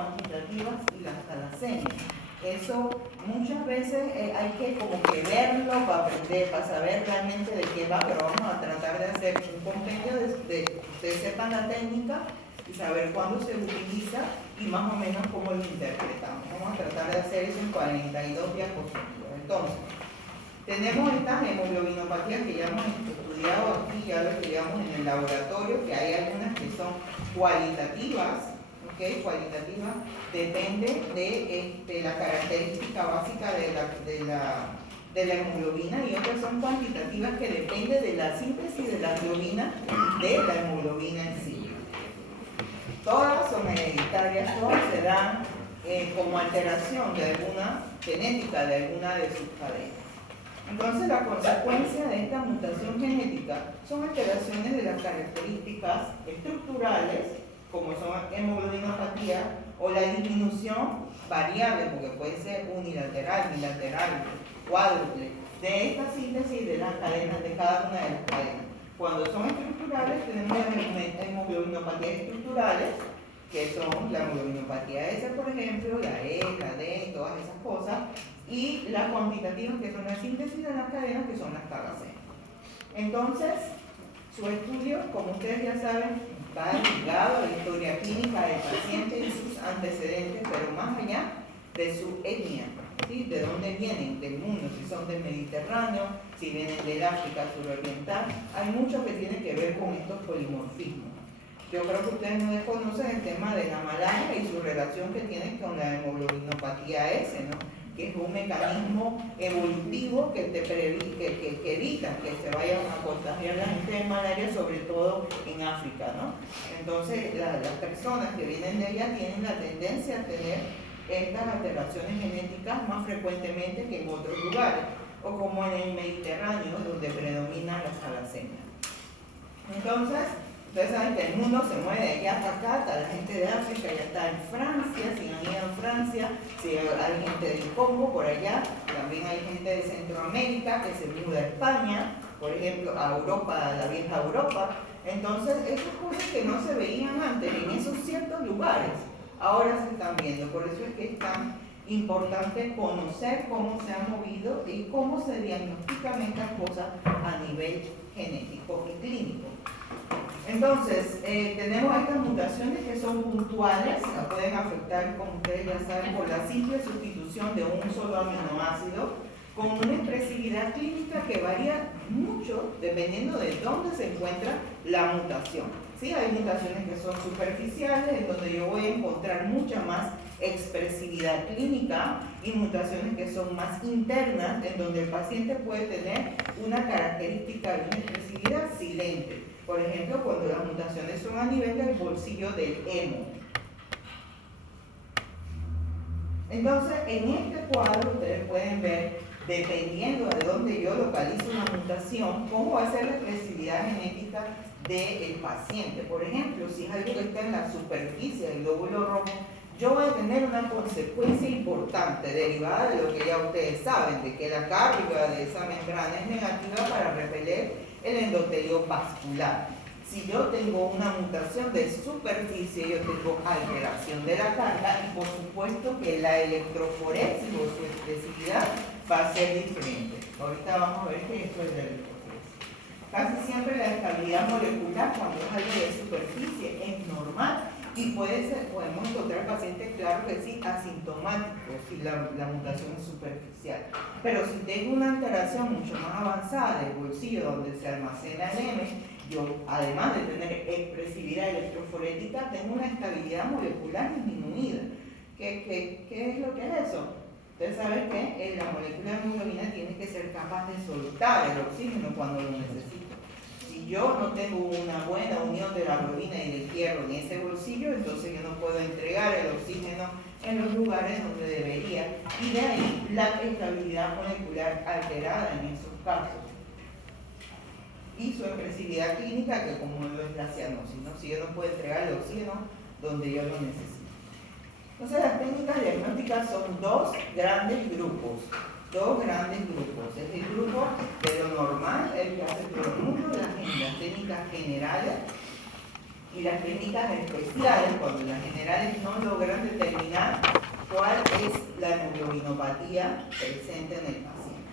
cuantitativas y las talasemias. Eso muchas veces hay que como que verlo para aprender, para saber realmente de qué va, pero vamos a tratar de hacer un compendio de ustedes sepan la técnica y saber cuándo se utiliza y más o menos cómo lo interpretamos. Vamos a tratar de hacer eso en 42 diapositivas. Entonces, tenemos estas hemoglobinopatías que ya hemos estudiado aquí, ya lo estudiamos en el laboratorio, que hay algunas que son cualitativas, ¿ok? Cualitativas, depende de la característica básica de la hemoglobina, y otras son cuantitativas que depende de la síntesis de la globina de la hemoglobina en sí. Todas son hereditarias, todas se dan como alteración de alguna genética de alguna de sus cadenas. Entonces, la consecuencia de esta mutación genética son alteraciones de las características estructurales, como son hemoglobinopatía, o la disminución variable, porque puede ser unilateral, bilateral, cuádruple, de esta síntesis de las cadenas, de cada una de las cadenas. Cuando son estructurales, tenemos las hemoglobinopatías estructurales, que son la hemoglobinopatía S, por ejemplo, la E, la D, y todas esas cosas, y las cuantitativas, que son la síntesis de las cadenas, que son las talasemias. Entonces, su estudio, como ustedes ya saben, va ligado a la historia clínica del paciente y sus antecedentes, pero más allá de su etnia, ¿sí? De dónde vienen, del mundo, si son del Mediterráneo, si vienen del África suroriental. Hay mucho que tiene que ver con estos polimorfismos. Yo creo que ustedes no desconocen el tema de la malaria y su relación que tiene con la hemoglobinopatía S, ¿no? Que es un mecanismo evolutivo que evita que se vayan a contagiar la gente de malaria, sobre todo en África, ¿no? Entonces, las personas que vienen de allá tienen la tendencia a tener estas alteraciones genéticas más frecuentemente que en otros lugares, o como en el Mediterráneo, donde predominan las talasemias. Entonces, ustedes saben que el mundo se mueve de allá hasta acá, está la gente de África, ya está en Francia, si han ido en Francia, si hay gente del Congo por allá, también hay gente de Centroamérica que se muda a España, por ejemplo, a Europa, a la vieja Europa. Entonces, esas cosas que no se veían antes en esos ciertos lugares, ahora se están viendo. Por eso es que es tan importante conocer cómo se han movido y cómo se diagnostican estas cosas a nivel genético y clínico. Entonces, tenemos estas mutaciones que son puntuales, pueden afectar, como ustedes ya saben, por la simple sustitución de un solo aminoácido, con una expresividad clínica que varía mucho dependiendo de dónde se encuentra la mutación. ¿Sí? Hay mutaciones que son superficiales, en donde yo voy a encontrar mucha más expresividad clínica, y mutaciones que son más internas, en donde el paciente puede tener una característica de una expresividad silente. Por ejemplo, cuando las mutaciones son a nivel del bolsillo del hemo. Entonces, en este cuadro ustedes pueden ver, dependiendo de dónde yo localizo una mutación, cómo va a ser la expresividad genética del paciente. Por ejemplo, si es algo que está en la superficie del glóbulo rojo, yo voy a tener una consecuencia importante derivada de lo que ya ustedes saben, de que la carga de esa membrana es negativa para repeler el endotelio vascular. Si yo tengo una mutación de superficie, yo tengo alteración de la carga, y por supuesto que la electroforesis o su expresividad va a ser diferente. Ahorita vamos a ver que esto es la electroforesis. Casi siempre la estabilidad molecular, cuando es algo de superficie, es normal, y podemos encontrar pacientes, claro que sí, asintomáticos si la mutación es superficial. Pero si tengo una alteración mucho más avanzada del bolsillo donde se almacena el M, yo, además de tener expresividad electroforética, tengo una estabilidad molecular disminuida. ¿Qué es lo que es eso? Ustedes saben que la molécula de hemoglobina tiene que ser capaz de soltar el oxígeno cuando lo necesito. Si yo no tengo una buena unión de la globina y del hierro en ese bolsillo, entonces yo no puedo entregar el oxígeno en los lugares donde debería, y de ahí la estabilidad molecular alterada en esos casos. Y su expresividad clínica, que como lo es la cianosis, ¿no? Si yo no puedo entregar el oxígeno donde yo lo necesito. Entonces, las técnicas diagnósticas son dos grandes grupos. Es el grupo de lo normal, el que hace todo el mundo, las técnicas generales, Y las técnicas especiales, cuando las generales no logran determinar cuál es la hemoglobinopatía presente en el paciente.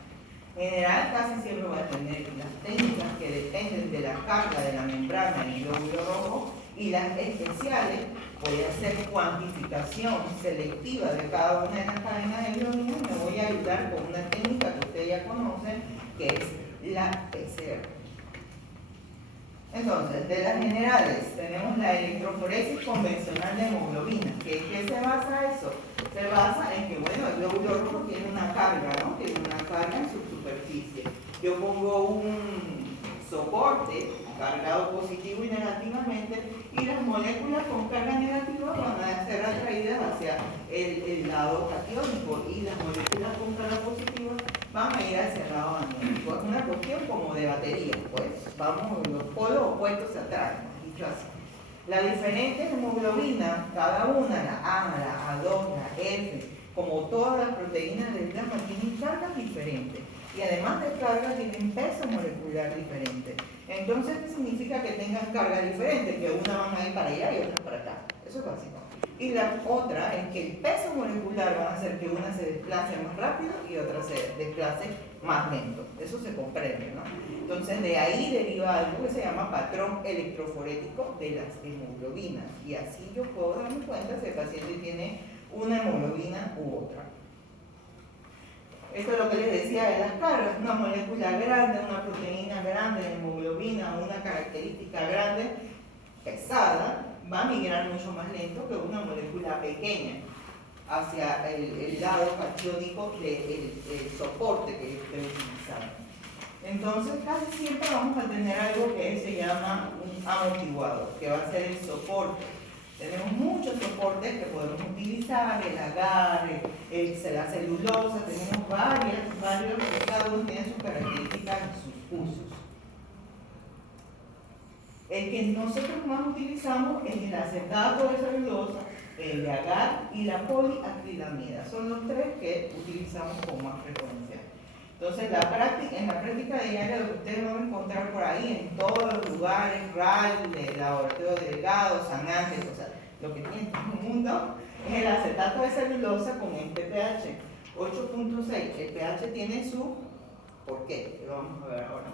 En general, casi siempre va a tener las técnicas que dependen de la carga de la membrana del glóbulo rojo, y las especiales puede hacer cuantificación selectiva de cada una de las cadenas de hemoglobina. Me voy a ayudar con una técnica que ustedes ya conocen, que es la PCR. Entonces, de las generales, tenemos la electroforesis convencional de hemoglobina. ¿Qué se basa eso? Se basa en que, bueno, el glóbulo rojo tiene una carga, ¿no? Tiene una carga en su superficie. Yo pongo un soporte cargado positivo y negativamente, y las moléculas con carga negativa van a ser atraídas hacia el lado catiónico, y las moléculas con carga positiva van a ir hacia el lado aniónico. Es una cuestión como de batería, pues vamos, los polos opuestos se atraen, dicho así. Las diferentes hemoglobinas, cada una, la A, la A2, la F, como todas las proteínas del plasma, tienen cargas diferentes. Y además de cargas, tienen peso molecular diferente. Entonces, ¿qué significa que tengan cargas diferentes? Que una van a ir para allá y otras para acá. Eso es básico. Y la otra es que el peso molecular va a hacer que una se desplace más rápido y otra se desplace más lento. Eso se comprende, ¿no? Entonces, de ahí deriva algo que se llama patrón electroforético de las hemoglobinas. Y así yo puedo darme cuenta si el paciente tiene una hemoglobina u otra. Esto es lo que les decía de las cargas. Una molécula grande, una proteína grande de hemoglobina, una característica grande, pesada, va a migrar mucho más lento que una molécula pequeña hacia el lado catiónico del soporte que yo estoy utilizando. Entonces, casi siempre vamos a tener algo que se llama un amortiguador, que va a ser el soporte. Tenemos muchos soportes que podemos utilizar, el agarre, la celulosa, tenemos varios que cada uno tiene sus características y sus usos. El que nosotros más utilizamos es el acetato de celulosa, el de agar y la poliacrilamida. Son los tres que utilizamos con más frecuencia. Entonces, en la práctica diaria, lo que ustedes van a encontrar por ahí, en todos los lugares, RAL, laboratorio delgado, San Ángel, o sea, lo que tiene todo el mundo, es el acetato de celulosa con este pH 8.6. El pH tiene su porqué, que lo vamos a ver ahora.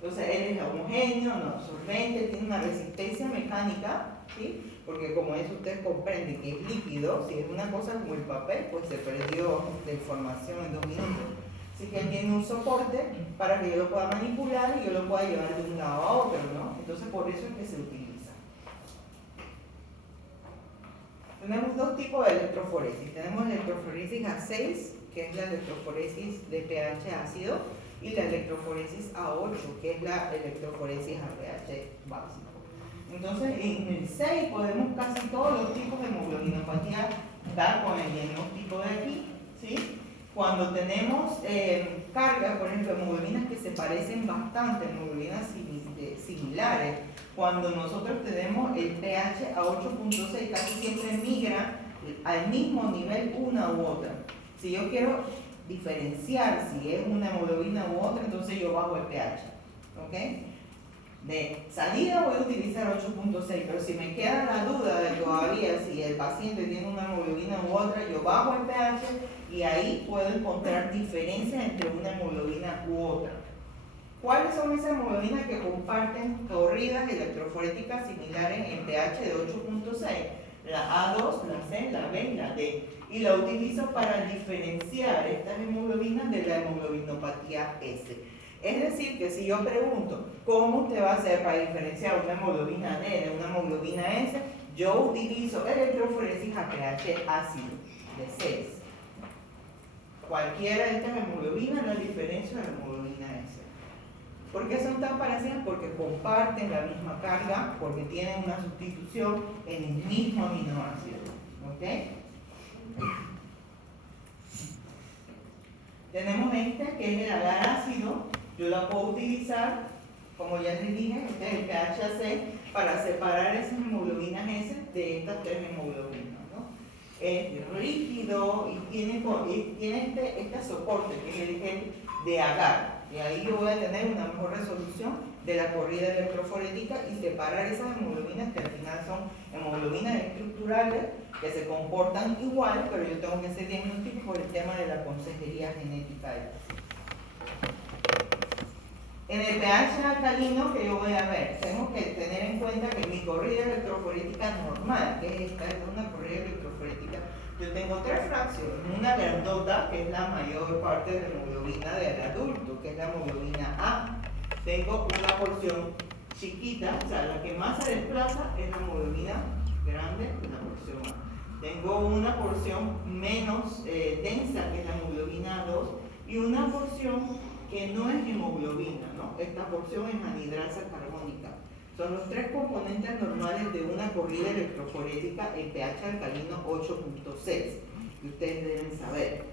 Entonces, él es homogéneo, no absorbente, tiene una resistencia mecánica, ¿sí? Porque como eso usted comprende que es líquido, si es una cosa como el papel, pues se perdió de información en 2 minutos. Así que él tiene un soporte para que yo lo pueda manipular y yo lo pueda llevar de un lado a otro, ¿no? Entonces, por eso es que se utiliza. Tenemos dos tipos de electroforesis. Tenemos la electroforesis A6, que es la electroforesis de pH ácido, y la electroforesis A8, que es la electroforesis a pH básico. Entonces, en el 6 podemos casi todos los tipos de hemoglobinopatía dar con el diagnóstico de aquí, ¿sí? Cuando tenemos cargas, por ejemplo, hemoglobinas que se parecen bastante, hemoglobinas similares, cuando nosotros tenemos el pH a 8.6, casi siempre migra al mismo nivel una u otra. Si yo quiero diferenciar si es una hemoglobina u otra, entonces yo bajo el pH, ¿ok? De salida voy a utilizar 8.6, pero si me queda la duda de todavía si el paciente tiene una hemoglobina u otra, yo bajo el pH y ahí puedo encontrar diferencias entre una hemoglobina u otra. ¿Cuáles son esas hemoglobinas que comparten corridas electroforéticas similares en pH de 8.6? La A2, la C, la B y la D. Y la utilizo para diferenciar estas hemoglobinas de la hemoglobinopatía S. Es decir, que si yo pregunto, ¿cómo usted va a hacer para diferenciar una hemoglobina D de una hemoglobina S? Yo utilizo electroforesis a pH ácido de 6. Cualquiera de estas hemoglobinas la diferencia de la hemoglobina S. ¿Por qué son tan parecidas? Porque comparten la misma carga, porque tienen una sustitución en el mismo aminoácido. ¿Ok? Tenemos este que es el agar ácido. Yo la puedo utilizar, como ya les dije, este es el pH-AC, para separar esas hemoglobinas S de estas tres hemoglobinas, ¿no? Es rígido y tiene este soporte, que es el gel de agar. Y ahí yo voy a tener una mejor resolución de la corrida electroforética y separar esas hemoglobinas que al final son hemoglobinas estructurales que se comportan igual, pero yo tengo que hacer diagnóstico por el tema de la consejería genética del paciente. En el pH alcalino que yo voy a ver, tengo que tener en cuenta que mi corrida electroforética normal, que es esta, es una corrida electroforética, yo tengo tres fracciones, una grandota, que es la mayor parte de la hemoglobina del adulto, que es la hemoglobina A. Tengo una porción chiquita, o sea, la que más se desplaza es la hemoglobina grande, la porción A. Tengo una porción menos densa, que es la hemoglobina 2, y una porción que no es hemoglobina, ¿no? Esta porción es anhidrasa carbónica. Son los tres componentes normales de una corrida electroforética en pH alcalino 8.6, que ustedes deben saber.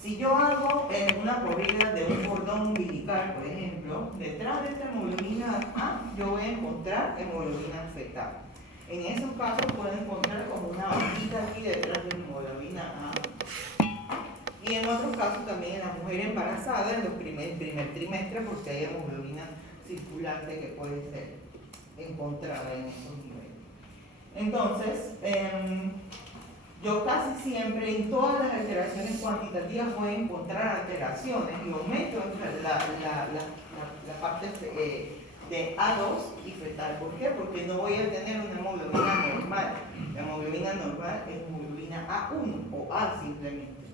Si yo hago una corrida de un cordón umbilical, por ejemplo, detrás de esta hemoglobina A, yo voy a encontrar hemoglobina fetal. En esos casos puedo encontrar como una bandita aquí detrás de la hemoglobina A. Y en otros casos también en la mujer embarazada, en los primer trimestre, porque hay hemoglobina circulante que puede ser encontrada en esos niveles. Entonces, yo casi siempre en todas las alteraciones cuantitativas voy a encontrar alteraciones y aumento entre la parte de A2 y fetal. ¿Por qué? Porque no voy a tener una hemoglobina normal. La hemoglobina normal es hemoglobina A1 o A simplemente.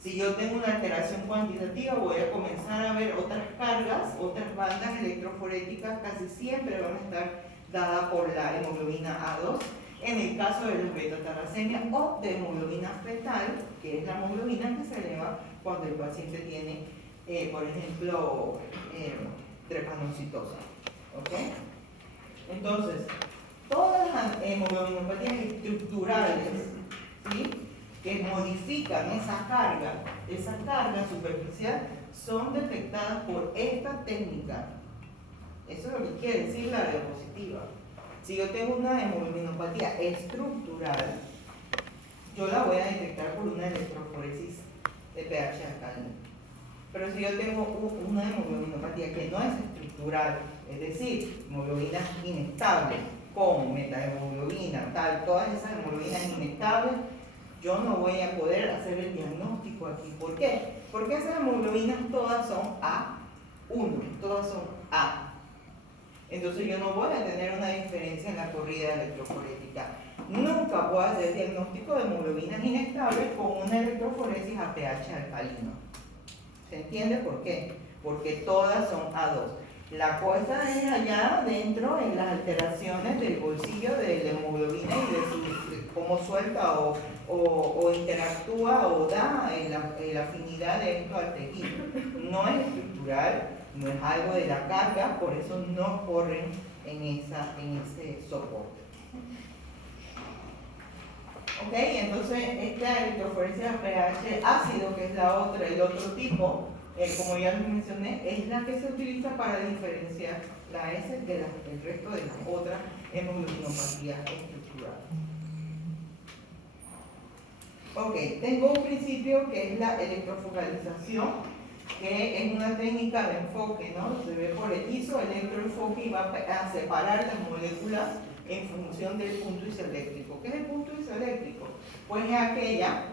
Si yo tengo una alteración cuantitativa, voy a comenzar a ver otras cargas, otras bandas electroforéticas, casi siempre van a estar dadas por la hemoglobina A2, en el caso de la beta-talasemias o de hemoglobina fetal, que es la hemoglobina que se eleva cuando el paciente tiene, por ejemplo, trepanocitosis. ¿Ok? Entonces, todas las hemoglobinopatías estructurales, ¿sí?, que modifican esa carga superficial, son detectadas por esta técnica. Eso es lo que quiere decir la diapositiva. Si yo tengo una hemoglobinopatía estructural, yo la voy a detectar por una electroforesis de pH alcalino. Pero si yo tengo una hemoglobinopatía que no es estructural, es decir, hemoglobina inestable, como metahemoglobina, tal, todas esas hemoglobinas inestables, yo no voy a poder hacer el diagnóstico aquí. ¿Por qué? Porque esas hemoglobinas todas son A1, todas son A. Entonces yo no voy a tener una diferencia en la corrida electroforética. Nunca puedo hacer diagnóstico de hemoglobinas inestables con una electroforesis a pH alcalino. ¿Se entiende por qué? Porque todas son A2. La cosa es allá dentro en las alteraciones del bolsillo de la hemoglobina y de cómo suelta o interactúa o da la afinidad de esto al tejido. No es estructural, no es algo de la carga, por eso no corren en ese soporte. Ok, entonces esta electroforesis a pH ácido, que es el otro tipo, como ya les mencioné, es la que se utiliza para diferenciar la S del resto de las otras hemoglobinopatías estructurales. Ok, tengo un principio que es la electrofocalización, que es una técnica de enfoque, ¿no? Se ve por el isoelectroenfoque y va a separar las moléculas en función del punto isoeléctrico. ¿Qué es el punto isoeléctrico? Pues es aquella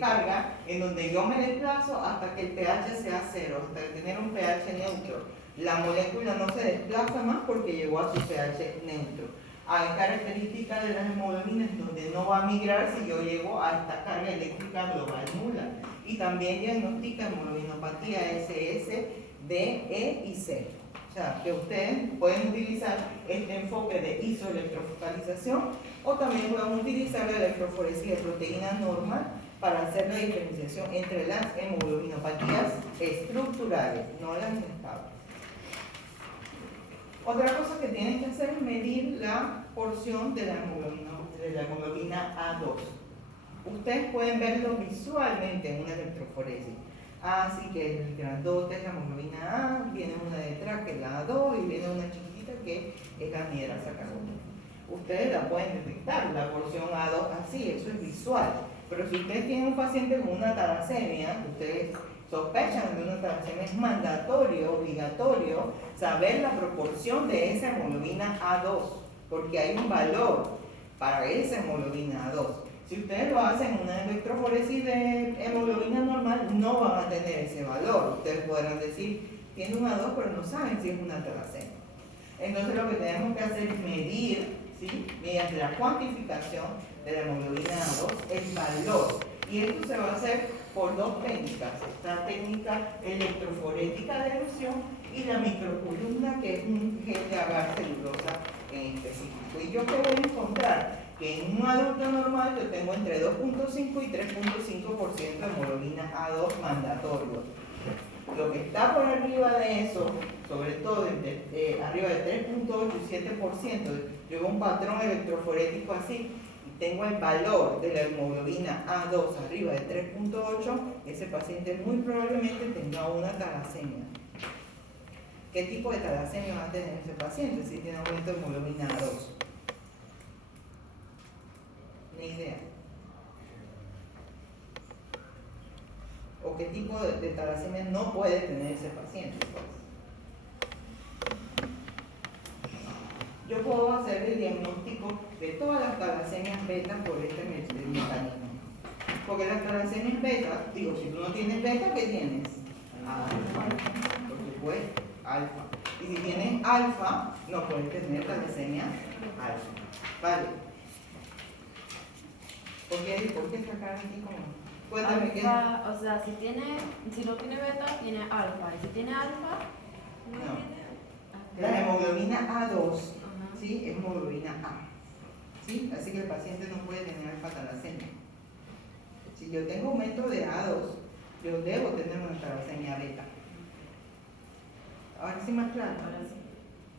carga en donde yo me desplazo hasta que el pH sea cero, hasta tener un pH neutro. La molécula no se desplaza más porque llegó a su pH neutro. Hay características de las hemoglobinas donde no va a migrar si yo llego a esta carga eléctrica global nula. Y también diagnostica hemoglobinopatía SS, D, E y C. O sea, que ustedes pueden utilizar este enfoque de isoelectrofocalización o también pueden utilizar la electroforesis de proteína normal para hacer la diferenciación entre las hemoglobinopatías estructurales, no las inestables. Otra cosa que tienen que hacer es medir la porción de la hemoglobina A2. Ustedes pueden verlo visualmente en una electroforesis. Así que el grandote es la hemoglobina A, viene una detrás que es la A2 y viene una chiquitita que es la anhidrasa carbónica. Ustedes la pueden detectar, la porción A2 así, eso es visual. Pero si ustedes tienen un paciente con una talasemia, ustedes sospechan de una talasemia, es mandatorio, obligatorio, saber la proporción de esa hemoglobina A2, porque hay un valor para esa hemoglobina A2. Si ustedes lo hacen en una electroforesis de hemoglobina normal, no van a tener ese valor. Ustedes podrán decir, tiene un A2, pero no saben si es una talasemia. Entonces lo que tenemos que hacer es medir, ¿sí?, mediante la cuantificación de la hemoglobina A2, el valor. Y esto se va a hacer por dos técnicas. Esta técnica electroforética de elusión y la microcolumna, que es un gel de agar celulosa en específico. ¿Y yo qué voy a encontrar? Que en un adulto normal yo tengo entre 2.5 y 3.5% de hemoglobina A2 mandatorio. Lo que está por arriba de eso, sobre todo arriba de 3.8 y 7%, yo veo un patrón electroforético así, y tengo el valor de la hemoglobina A2 arriba de 3.8, ese paciente muy probablemente tenga una talasemia. ¿Qué tipo de talasemia va a tener ese paciente si tiene aumento de hemoglobina A2? Ni idea. ¿O qué tipo de talasemia no puede tener ese paciente? Pues yo puedo hacer el diagnóstico de todas las talasemias beta por este mecanismo. Porque las talasemias beta, digo, si tú no tienes beta, ¿qué tienes? Alfa, por supuesto, alfa. Y si tienes alfa, no puedes tener talasemia alfa. ¿Vale? ¿Por qué sacar aquí como? Cuéntame qué. O sea, si no tiene beta, tiene alfa. Y si tiene alfa, no tiene. La hemoglobina A2, ¿sí?, es hemoglobina A. ¿Sí? Así que el paciente no puede tener alfa-talasemia. Si yo tengo aumento de A2, yo debo tener una talasemia beta. Ahora sí más claro. Ahora sí.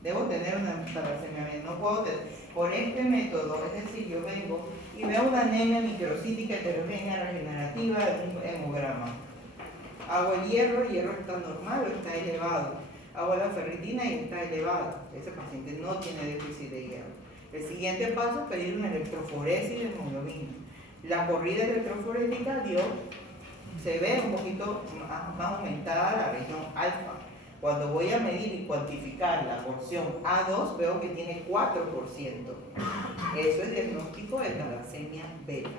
Debo tener una talasemia beta. No puedo tener. Por este método, es decir, yo vengo y veo una anemia microcítica heterogénea regenerativa en un hemograma. Hago el hierro está normal o está elevado. Hago la ferritina y está elevada. Ese paciente no tiene déficit de hierro. El siguiente paso es pedir una electroforesis de hemoglobina. La corrida electroforética se ve un poquito más aumentada la región alfa. Cuando voy a medir y cuantificar la porción A2, veo que tiene 4%. Eso es diagnóstico de talasemia beta.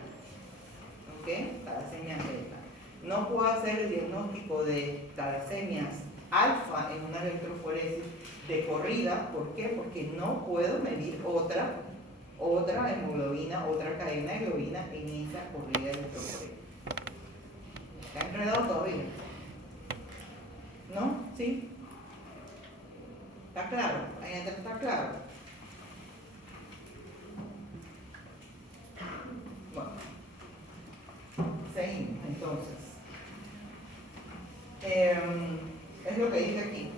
¿Ok? Talasemia beta. No puedo hacer el diagnóstico de talasemias alfa en una electroforesis de corrida. ¿Por qué? Porque no puedo medir otra hemoglobina, otra cadena de hemoglobina en esa corrida electroforética. ¿Está enredado todavía? ¿No? ¿Sí? ¿Está claro? ¿Ahí está claro? Bueno, seguimos entonces. Es lo que dice aquí.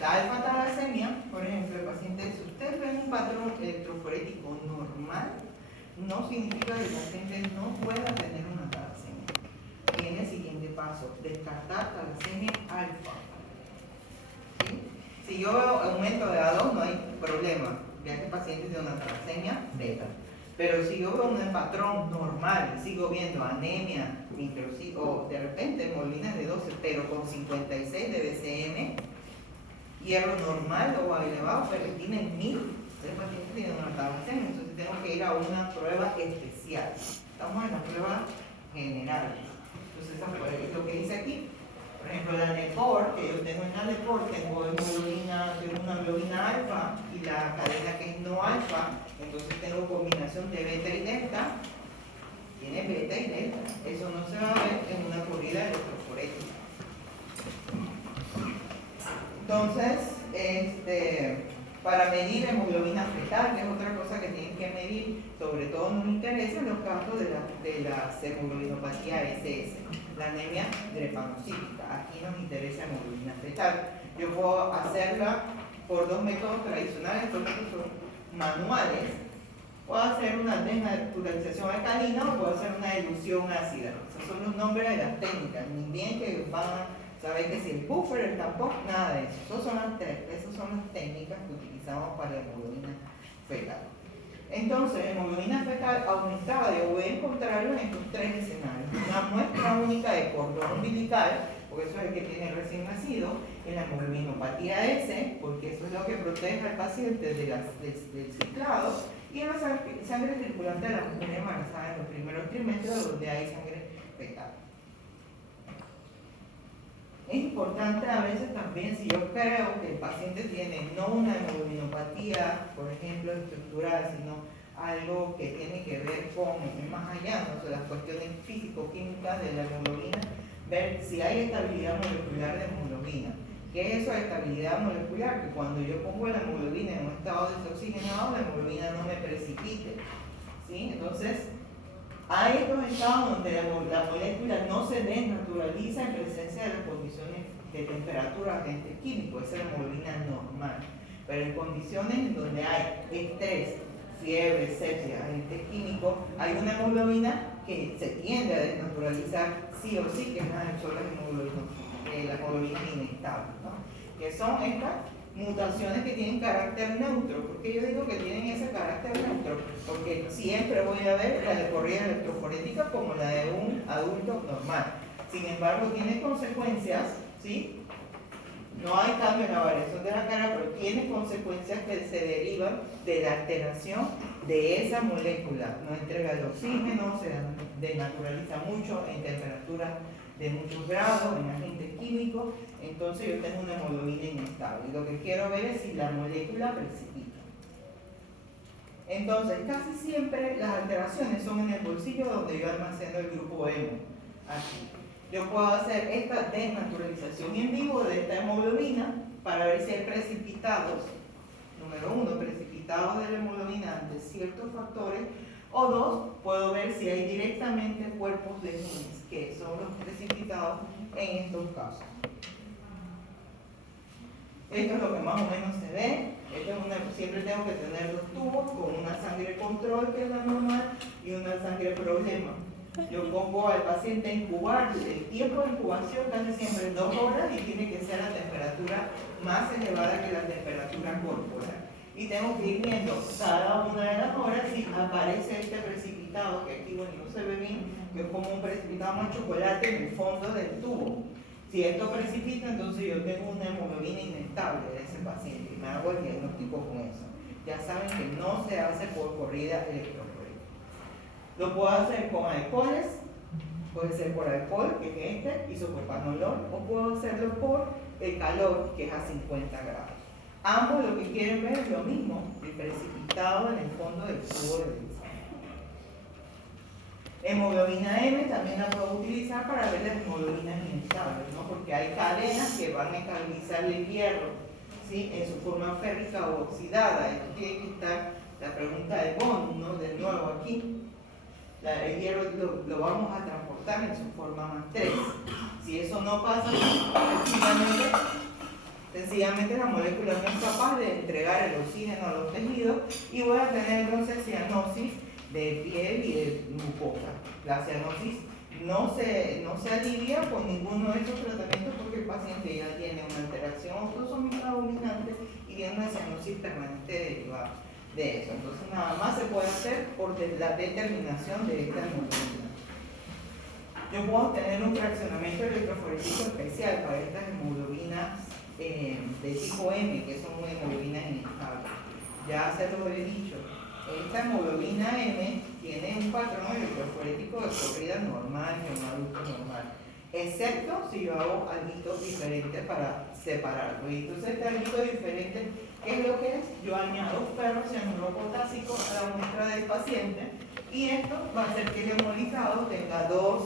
La alfa-talasemia, por ejemplo, el paciente, si usted ve un patrón electroforético normal, no significa que el paciente no pueda tener una talasemia. Viene el siguiente paso, descartar talasemia alfa. ¿Sí? Si yo veo aumento de A2, no hay problema, ya que el paciente tiene una talasemia beta. Pero si yo veo un patrón normal, sigo viendo anemia, o de repente hemoglobina de 12, pero con 56 de BCM, hierro normal o elevado, ferritina en 1000, el paciente tiene una talasemia, entonces tengo que ir a una prueba especial. Estamos en la prueba general. Entonces, es lo que dice aquí. Por ejemplo, la NEPOR, que yo tengo en la NEPOR, tengo una hemoglobina alfa y la cadena que es no alfa, entonces tengo combinación de beta y delta, tiene beta y delta. Eso no se va a ver en una corrida electroforética. Entonces, para medir hemoglobina fetal, que es otra cosa que tienen que medir, sobre todo nos interesa en los casos de la hemoglobinopatía SS, la anemia drepanocítica. Aquí nos interesa hemoglobina fetal. Yo puedo hacerla por dos métodos tradicionales, todos son manuales. Puedo hacer una desnaturalización alcalina o puedo hacer una elusión ácida. Esos son los nombres de las técnicas. Ni bien que van a saber que si el buffer, el tampón, nada de eso. Esas son las técnicas que utilizamos para la hemoglobina fetal. Entonces, hemoglobina fetal aumentada, yo voy a encontrarlo en estos tres escenarios. Una muestra única de cordón umbilical, porque eso es el que tiene el recién nacido, en la hemoglobinopatía S, porque eso es lo que protege al paciente del ciclado, y en la sangre circulante de la mujer embarazada en los primeros trimestres, donde hay sangre fetal. Es importante a veces también, si yo creo que el paciente tiene no una hemoglobinopatía, por ejemplo, estructural, sino algo que tiene que ver con, más allá, ¿no? O sea, las cuestiones físico-químicas de la hemoglobina, ver si hay estabilidad molecular de hemoglobina. ¿Qué es eso de estabilidad molecular? Que cuando yo pongo la hemoglobina en un estado desoxigenado, la hemoglobina no me precipite, ¿sí? Entonces, hay estos estados donde la molécula no se desnaturaliza en presencia de las condiciones de temperatura, agentes químicos, esa es la hemoglobina normal. Pero en condiciones en donde hay estrés, fiebre, sepsia, agentes químicos, hay una hemoglobina que se tiende a desnaturalizar sí o sí, que son las hemoglobina inestable, ¿no? Que son estas mutaciones que tienen carácter neutro. ¿Por qué yo digo que tienen ese carácter neutro? Porque siempre voy a ver la corrida electroforética como la de un adulto normal. Sin embargo, tiene consecuencias, ¿sí? No hay cambio en la variación de la cara, pero tiene consecuencias que se derivan de la alteración de esa molécula. No entrega el oxígeno, se denaturaliza mucho en temperatura de muchos grados, en agentes químicos, entonces yo tengo una hemoglobina inestable. Lo que quiero ver es si la molécula precipita. Entonces, casi siempre las alteraciones son en el bolsillo donde yo almaceno el grupo hemo. Aquí. Yo puedo hacer esta desnaturalización en vivo de esta hemoglobina para ver si hay precipitados. Número 1, precipitados de la hemoglobina ante ciertos factores. O 2, puedo ver si hay directamente cuerpos de genes, que son los precipitados en estos casos. Esto es lo que más o menos se ve. Siempre tengo que tener dos tubos con una sangre control, que es la normal, y una sangre problema. Yo pongo al paciente a incubar, el tiempo de incubación casi siempre es 2 horas y tiene que ser a temperatura más elevada que la temperatura corporal. Y tengo que ir viendo cada una de las horas si aparece este precipitado, que aquí bueno, no se ve bien, que es como un precipitado más chocolate en el fondo del tubo. Si esto precipita, entonces yo tengo una hemoglobina inestable de ese paciente y me hago el diagnóstico con eso. Ya saben que no se hace por corrida electroforética. Lo puedo hacer con alcoholes, puede ser por alcohol, que es este, isopropanolol, o puedo hacerlo por el calor, que es a 50 grados. Ambos lo que quieren ver es lo mismo, el precipitado en el fondo del tubo de visión. Hemoglobina M también la puedo utilizar para ver las hemoglobinas inestables, ¿no? Porque hay cadenas que van a estabilizar el hierro, ¿sí? En su forma férrica o oxidada. Esto tiene que estar la pregunta de Bond, ¿no? De nuevo aquí. El hierro lo vamos a transportar en su forma más 3. Si eso no pasa, sencillamente la molécula no es capaz de entregar el oxígeno a los tejidos y voy a tener entonces cianosis de piel y de mucosa. La cianosis no se alivia con ninguno de estos tratamientos porque el paciente ya tiene una alteración autosómica dominante y tiene una cianosis permanente derivada de eso. Entonces nada más se puede hacer por la determinación de esta hemoglobina. Yo puedo tener un fraccionamiento electroforético especial para estas hemoglobinas de tipo M, que son hemoglobinas inestables. Ya se lo he dicho. Esta hemoglobina M tiene un patrón electroforético de corrida normal en un adulto normal, excepto si yo hago algo diferente para separarlo. Y entonces este algo diferente, ¿qué es lo que es? Yo añado ferrocianuro potásico a la muestra del paciente y esto va a hacer que el hemolizado tenga dos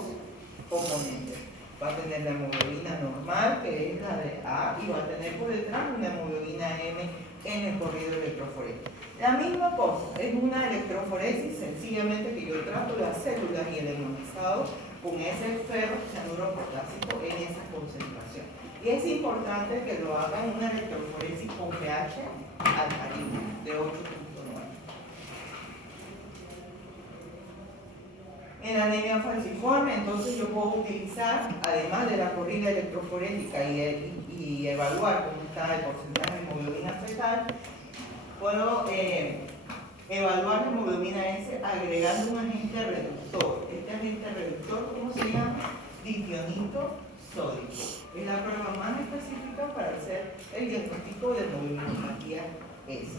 componentes. Va a tener la hemoglobina normal, que es la de A, y va a tener por detrás una hemoglobina M en el corrido electroforético. La misma cosa, es una electroforesis, sencillamente que yo trato las células y el hemolizado con ese ferrocianuro potásico en esa concentración. Y es importante que lo hagan una electroforesis con pH alcalino de 8.9. En la anemia falciforme, entonces yo puedo utilizar, además de la corrida electroforética y evaluar cómo está el porcentaje de hemoglobina fetal, puedo evaluar la hemoglobina S agregando un agente reductor. Este agente reductor, ¿cómo se llama? ionito sódico. Es la prueba más específica para hacer el diagnóstico de hemoglobinopatía S.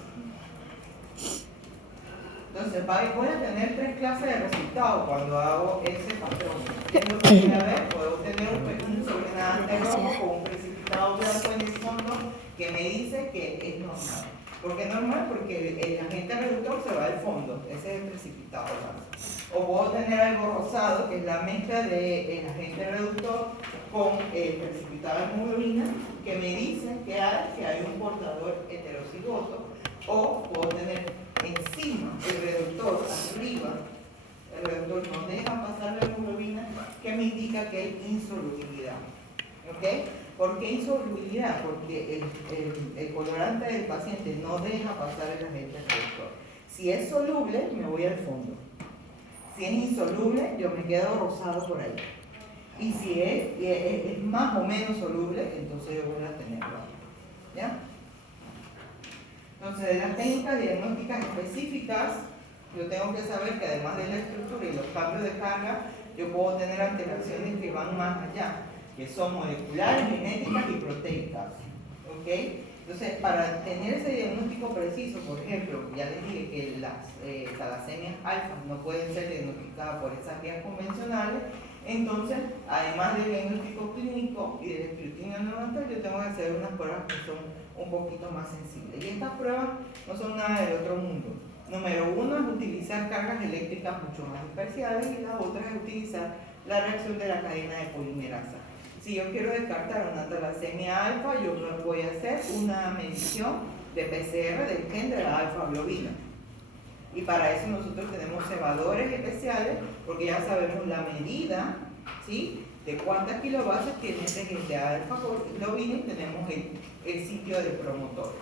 Entonces, voy a tener tres clases de resultados cuando hago ese patrón. ¿Qué es lo que voy a ver? Puedo tener un sobrenadante rojo con un precipitado blanco en el fondo que me dice que es normal. ¿Por qué normal? Porque el agente reductor se va al fondo, ese es el precipitado blanco. O puedo tener algo rosado, que es la mezcla del agente reductor con el precipitado de hemoglobina, que me dice que hay un portador heterocigoto. O puedo tener encima el reductor, arriba, el reductor no deja pasar la hemoglobina, que me indica que hay insolubilidad. ¿Ok? ¿Por qué insolubilidad? Porque el colorante del paciente no deja pasar el agente reductor. Si es soluble, me voy al fondo. Si es insoluble, yo me quedo rosado por ahí. Y si es más o menos soluble, entonces yo voy a tenerlo. ¿Ya? Entonces, de las técnicas diagnósticas específicas, yo tengo que saber que además de la estructura y los cambios de carga, yo puedo tener alteraciones que van más allá, que son moleculares, genéticas y proteicas. ¿Ok? Entonces, para tener ese diagnóstico preciso, por ejemplo, ya les dije que las talasemias alfa no pueden ser diagnosticadas por esas vías convencionales, entonces, además del diagnóstico clínico y del escrutinio neonatal, yo tengo que hacer unas pruebas que son un poquito más sensibles. Y estas pruebas no son nada del otro mundo. Número uno es utilizar cargas eléctricas mucho más especiales y la otra es utilizar la reacción de la cadena de polimerasa. Si yo quiero descartar una talasemia alfa, yo voy a hacer una medición de PCR del gen de la alfa-globina. Y para eso nosotros tenemos cebadores especiales, porque ya sabemos la medida, ¿sí?, de cuántas kilobases tiene ese gen de alfa-globina y tenemos el sitio del promotor.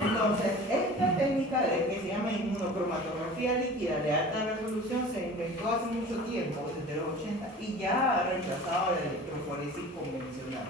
Entonces, esta técnica que se llama inmunocromatografía líquida de alta resolución se inventó hace mucho tiempo, desde los 80, y ya ha reemplazado la electroforesis convencional.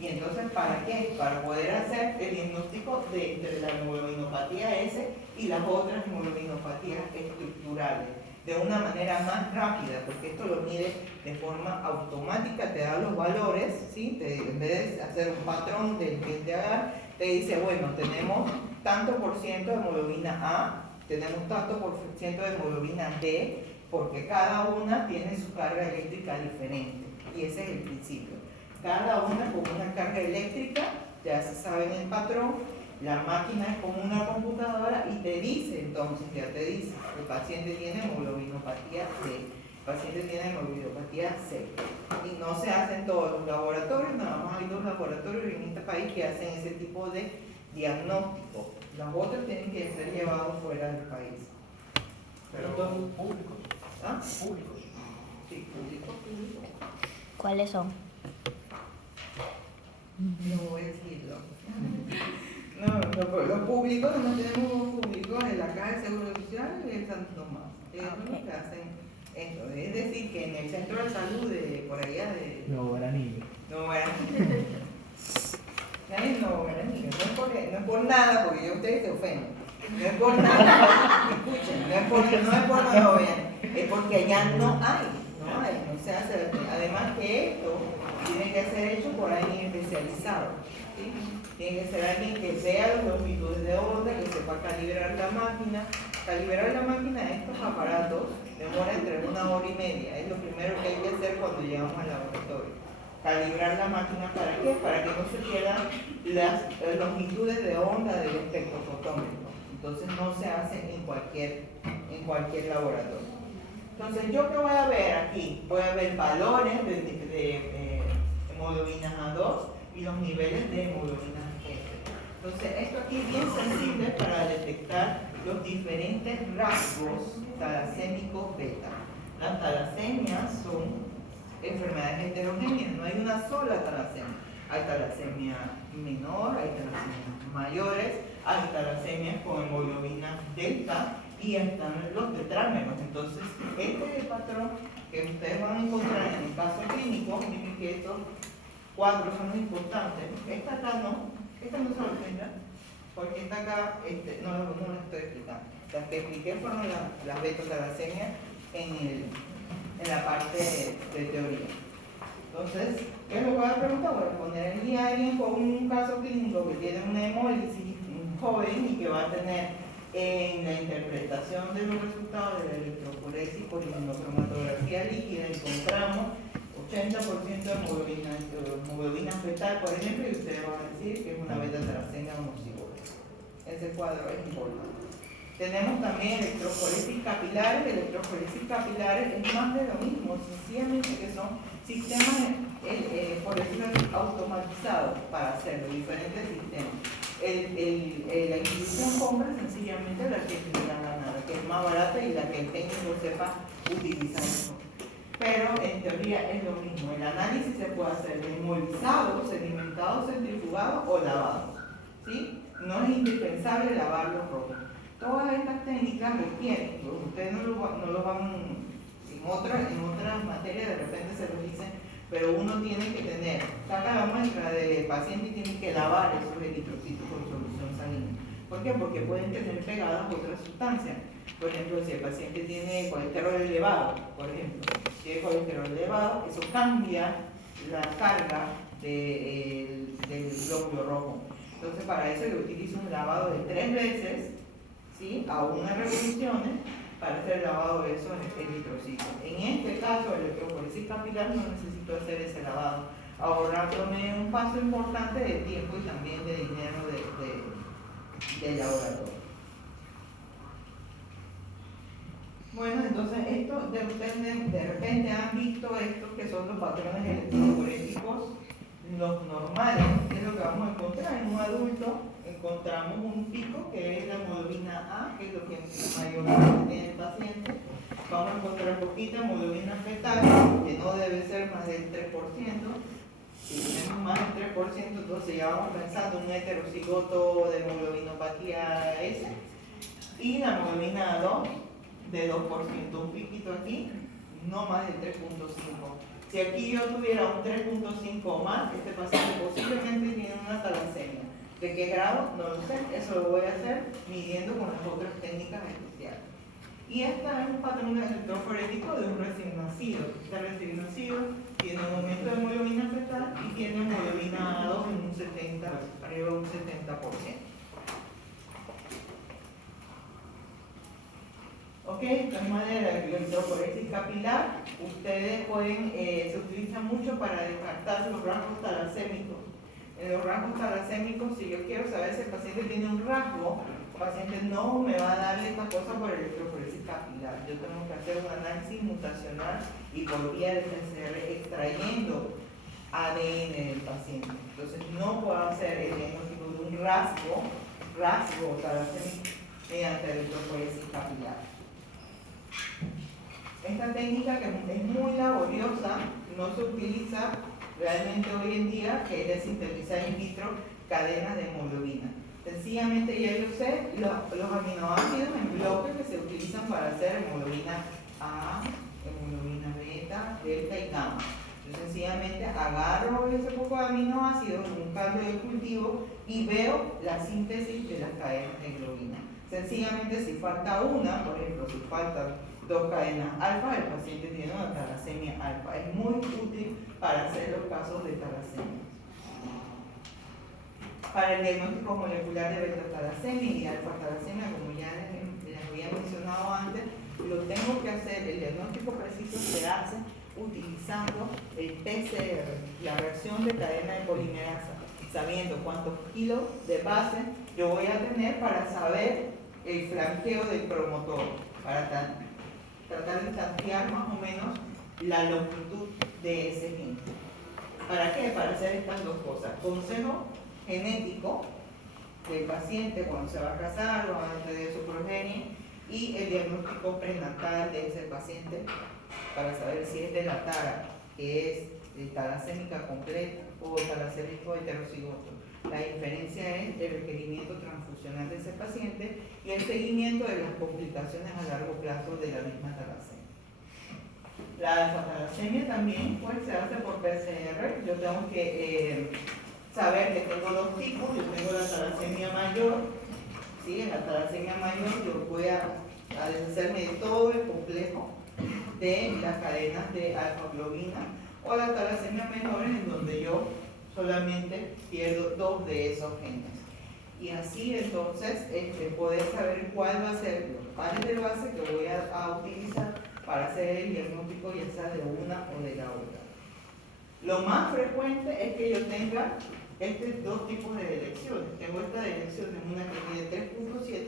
Y entonces, ¿para qué? Para poder hacer el diagnóstico entre la hemoglobinopatía S y las otras hemoglobinopatías estructurales de una manera más rápida, porque esto lo mide de forma automática, te da los valores, ¿sí? En vez de hacer un patrón del que te haga, te dice, bueno, tenemos tanto por ciento de hemoglobina A, tenemos tanto por ciento de hemoglobina D, porque cada una tiene su carga eléctrica diferente, y ese es el principio. Cada una con una carga eléctrica, ya se sabe en el patrón, la máquina es como una computadora y te dice, entonces, ya te dice, el paciente tiene hemoglobinopatía D, el paciente tiene hemoglobinopatía C. Y no se hace en todos los laboratorios, nada más hay 2 laboratorios en este país que hacen ese tipo de diagnóstico. Los otros tienen que ser llevados fuera del país. Pero todos públicos. ¿Ah? Públicos. Sí, públicos. ¿Cuáles son? No voy a decirlo. No, los públicos, no tenemos públicos en la Caja de Seguro Social y en Santo Tomás. Ellos son los que hacen esto. Es decir, que en el centro de salud de por allá de... No, Guaraní. No, Guaraní. No, Guaraní. No es por nada, porque yo ustedes se ofenden. No es por nada. Escuchen, no es por no lo vean. Es porque allá no se hace. Además que esto tiene que ser hecho por alguien especializado, ¿sí? Tiene que ser alguien que vea las longitudes de onda, que sepa calibrar la máquina. Calibrar la máquina de estos aparatos demora entre 1 hora y media. Es lo primero que hay que hacer cuando llegamos al laboratorio. Calibrar la máquina, ¿para qué? Para que no se pierdan las longitudes de onda del espectrofotómetro. Entonces no se hace en cualquier laboratorio. Entonces, ¿yo qué voy a ver aquí? Voy a ver valores de hemoglobina A2 y los niveles de hemoglobina S. Entonces, esto aquí es bien sensible para detectar los diferentes rasgos talasémicos beta. Las talasemias son enfermedades heterogéneas, no hay una sola talasemia. Hay talasemia menor, hay talasemias mayores, hay talasemias con hemoglobina delta, y están los tetrámeros. Entonces, este es el patrón que ustedes van a encontrar en el caso clínico. Miren que estos 4 son los importantes. Esta acá no se lo explica, porque esta acá no la estoy explicando. Las que expliqué fueron las beta-talasemias en la parte de teoría. Entonces, ¿qué es lo que voy a preguntar? Voy a poner aquí a alguien con un caso clínico que tiene una hemólisis joven y que va a tener en la interpretación de los resultados de la electroforesis por inmunocromatografía líquida encontramos 80% de hemoglobina fetal, por ejemplo, y ustedes van a decir que es una beta-talasemia homocigosa. Ese cuadro es importante. Tenemos también electroforesis capilares. Electroforesis capilares es más de lo mismo, sencillamente que son sistemas, por decirlo así, automatizados para hacerlo, diferentes sistemas. La institución compra sencillamente la que le da la gana, que es más barata y la que el técnico sepa utilizar mejor. Pero en teoría es lo mismo. El análisis se puede hacer hemolizado, sedimentado, centrifugado o lavado, ¿sí? No es indispensable lavar los rojos. Todas estas técnicas requieren, ustedes no lo van, en otras materias de repente se lo dicen, pero uno tiene que tener, saca la muestra del paciente y tiene que lavar esos eritrocitos con solución salina. ¿Por qué? Porque pueden tener pegadas otras sustancias. Por ejemplo, si el paciente tiene colesterol elevado, eso cambia la carga del glóbulo rojo. Entonces, para eso yo utilizo un lavado de 3 veces, ¿sí?, a unas revoluciones para hacer el lavado de esos eritrocitos. En este caso, el electroforesis capilar no necesito hacer ese lavado, ahorrándome un paso importante de tiempo y también de dinero del laboratorio. Bueno, entonces esto de repente han visto estos que son los patrones electroforésicos, los normales, que es lo que vamos a encontrar en un adulto. Encontramos un pico que es la hemoglobina A, que es lo que mayormente tiene el paciente. Vamos a encontrar poquita hemoglobina fetal, que no debe ser más del 3%. Si tenemos más del 3%, entonces ya vamos pensando en un heterocigoto de hemoglobinopatía S. Y la hemoglobina 2 de 2%, un piquito aquí, no más del 3.5. Si aquí yo tuviera un 3.5 más, este paciente posiblemente tiene una talasemia. ¿De qué grado? No lo sé, eso lo voy a hacer midiendo con las otras técnicas especiales. Y esta es un patrón electroforético de un recién nacido. Este recién nacido tiene un aumento de hemoglobina fetal y tiene hemoglobina 2 en un 70, arriba de un 70%. Ok, de esta manera la electroforesis capilar, ustedes pueden, se utiliza mucho para descartar los rasgos talasémicos. En los rasgos talasémicos, si yo quiero saber si el paciente tiene un rasgo, el paciente no me va a dar esta cosa por electroforesis capilar. Yo tengo que hacer un análisis mutacional y por vía de PCR extrayendo ADN del paciente. Entonces no puedo hacer el diagnóstico de un rasgo talasémico mediante electroforesis capilar. Esta técnica, que es muy laboriosa, no se utiliza realmente hoy en día, que es de sintetizar in vitro cadenas de hemoglobina. Sencillamente ya yo sé los aminoácidos en bloques que se utilizan para hacer hemoglobina A, hemoglobina beta, delta y gamma. Yo sencillamente agarro ese poco de aminoácidos en un caldo de cultivo y veo la síntesis de las cadenas de hemoglobina. Sencillamente, si falta una, por ejemplo, si faltan 2 cadenas alfa, el paciente tiene una talasemia alfa. Es muy útil para hacer los casos de talasemia. Para el diagnóstico molecular de beta-talasemia y alfa-talasemia, como ya les había mencionado antes, lo tengo que hacer, el diagnóstico preciso se hace utilizando el PCR, la versión de cadena de polimerasa, sabiendo cuántos kilos de base yo voy a tener para saber el flanqueo del promotor, para tratar de tantear más o menos la longitud de ese gen. ¿Para qué? Para hacer estas dos cosas: consejo genético del paciente cuando se va a casar o antes de su progenie, y el diagnóstico prenatal de ese paciente para saber si es de la tara, que es talasémica completa, o talasémico heterocigoto. La diferencia es el requerimiento transfusional de ese paciente y el seguimiento de las complicaciones a largo plazo de la misma talasemia. La alfa-talasemia también pues, se hace por PCR. Yo tengo que saber que tengo 2 tipos. Yo tengo la talasemia mayor. ¿Sí? En la talasemia mayor yo voy a deshacerme de todo el complejo de las cadenas de alfa-globina o la talasemia menores, en donde yo solamente pierdo 2 de esos genes. Y así entonces poder saber cuál va a ser los pares de base que voy a utilizar para hacer el diagnóstico, ya sea de una o de la otra. Lo más frecuente es que yo tenga dos tipos de elecciones. Tengo esta elección, una que tiene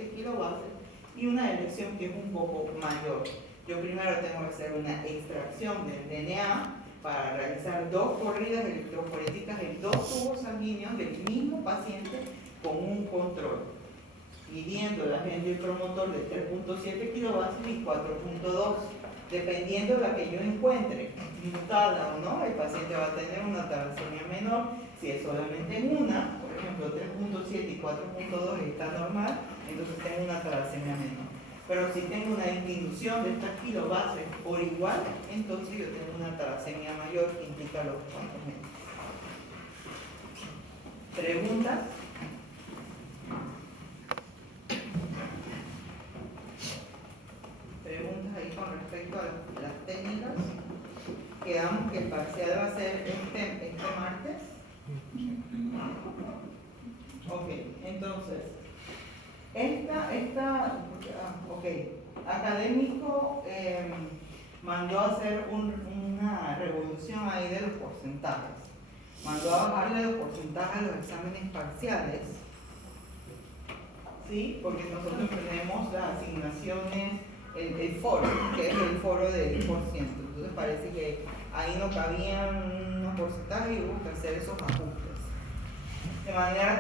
3.7 kilobases y una elección que es un poco mayor. Yo primero tengo que hacer una extracción del DNA para realizar 2 corridas electroforéticas en 2 tubos sanguíneos del mismo paciente con un control, midiendo la agenda y el promotor de 3.7 kilobases y 4.2. Dependiendo de la que yo encuentre, mutada o no, el paciente va a tener una talasemia menor. Si es solamente una, por ejemplo 3.7 y 4.2 está normal, entonces tengo una talasemia menor. Pero si tengo una disminución de estas kilobases por igual, entonces yo tengo una talasemia mayor que implica los cuantos menos. ¿Preguntas? Preguntas ahí con respecto a las técnicas. Quedamos que el parcial va a ser este martes. Ok, entonces, Académico mandó a hacer una revolución ahí de los porcentajes. Mandó a bajarle los porcentajes a los exámenes parciales, ¿sí? Porque nosotros tenemos las asignaciones, el foro, que es el foro del 10%. Entonces parece que ahí no cabían unos porcentajes y hubo que hacer esos ajustes. De manera